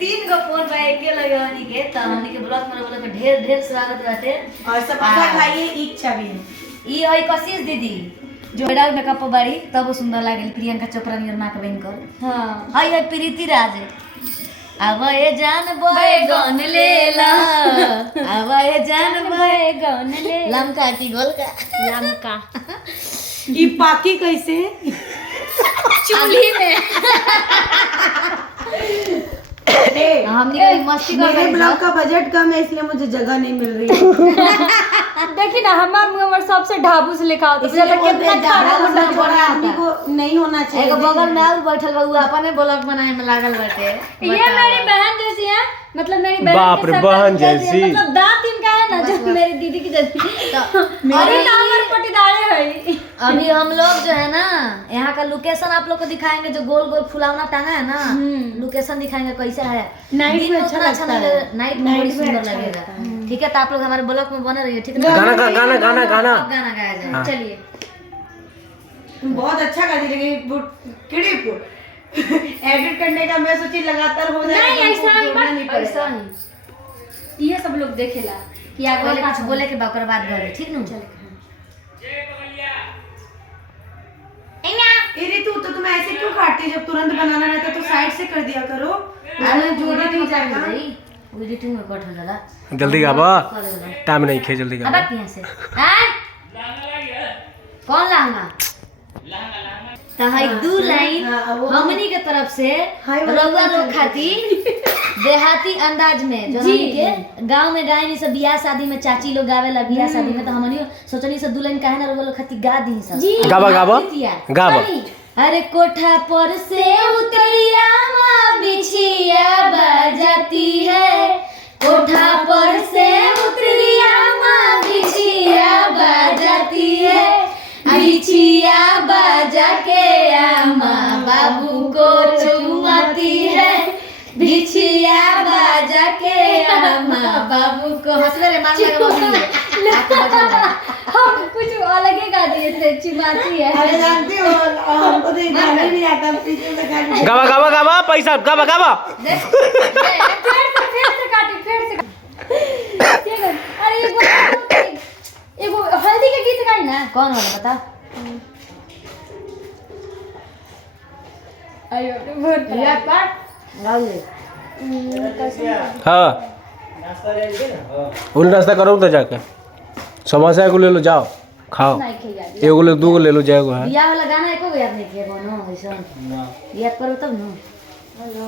3 गो phone पे एके लगे हमनी के त हमनी के ब्लॉग में बोले के ढेर ढेर स्वागत बाटे और सब पता खाइए इच्छा भी है। ई है कशिश दीदी जो डाल मेकअप बाड़ी तब सुंदर लागल प्रियंका चोपड़ा नियर नाक बन कर। हां हाय है प्रीति राज अब ये जान बैगन लेला अब ये जान बैगन ले लमका की गोलका लमका ई पाकी कैसे चूल्ही में हमने कहीं मस्ती कर मेरे ब्लॉग का बजट कम है इसलिए मुझे जगह नहीं मिल रही है। देखी ना हमारे सबसे ढाबू से लिखा होता है कितना बड़ा आदमी को नहीं होना चाहिए। एक बगल में और बैठल बा उ अपने ब्लॉग बनाए में लागल बाटे। ये मेरी बहन जैसी है, मतलब मेरी बहन बाप रे बहन जैसी, मतलब दांत इनका है ना जो मेरी दीदी की जैसी। अरे ना हमारे पटीदारे है। अभी हम लोग जो है ना यहाँ का लोकेशन आप लोग को दिखाएंगे, जो गोल गोल फुलावना टांगा है ना लोकेशन दिखाएंगे कैसा है। नाइट में अच्छा लगता है, नाइट में बड़ी सुंदर लगेगा। ठीक है तो आप लोग हमारे ब्लॉग में बने रहिए। ठीक है गाना गाना गाना गाना गाना गाया जाए। चलिए बहुत अच्छा गा दी लेकिन एडिट करने का मैं सोची लगातार हो जाएगा। नहीं ऐसा ही ये सब लोग देखेला कि आगे वाले कुछ बोले के बाकर बात करे। ठीक ना चल तू तो तुम ऐसे क्यों काटती, जब तुरंत बनाना रहता तो साइड से कर दिया करो। अरे जोड़ी नहीं जाएगा एडिटिंग में कट हो जाला। जल्दी गावा, टाइम नहीं खे, जल्दी गावा। अब यहां से कौन लाऊंगा तो है 2 लाइन हमनी के तरफ से रउआ लोग खातिर देहाती अंदाज में जो हमनी के गांव में गाय नहीं सब बियाह शादी में चाची लोग गावेला बियाह शादी में, तो हमनी सोचनी सब 2 लाइन काहे ना रउआ लोग खातिर गा दी सब। गावा गावा गावा। अरे कोठा पर से उतरिया माँ बिछिया बजाती है, कोठा पर से उतरिया माँ बिछिया बजाती है, बिछिया बजा के माँ बाबू को चुमाती है, बिछिया बजा के माँ बाबू को हंसवे रे मान लगा हम कुछ अलग ही गा दिए थे, चिमाती है। अरे जानती हो हमको तो गाना नहीं आता, पीछे से गाना। गावा गावा गावा पैसा गावा गावा। फिर से काटी ठीक है। अरे एगो हल्दी के गीत गाई ना। कौन वाला बता। अयो बहुत यार पाट गाओ ले। हाँ उन नाश्ता करो तो जाके समोसा को ले लो, जाओ खाओ। एगो ले 2 गो ले लो, जाएगो है। बियाह वाला गाना एको याद नहीं किया कोनो ऐसा याद करो तब ना। हेलो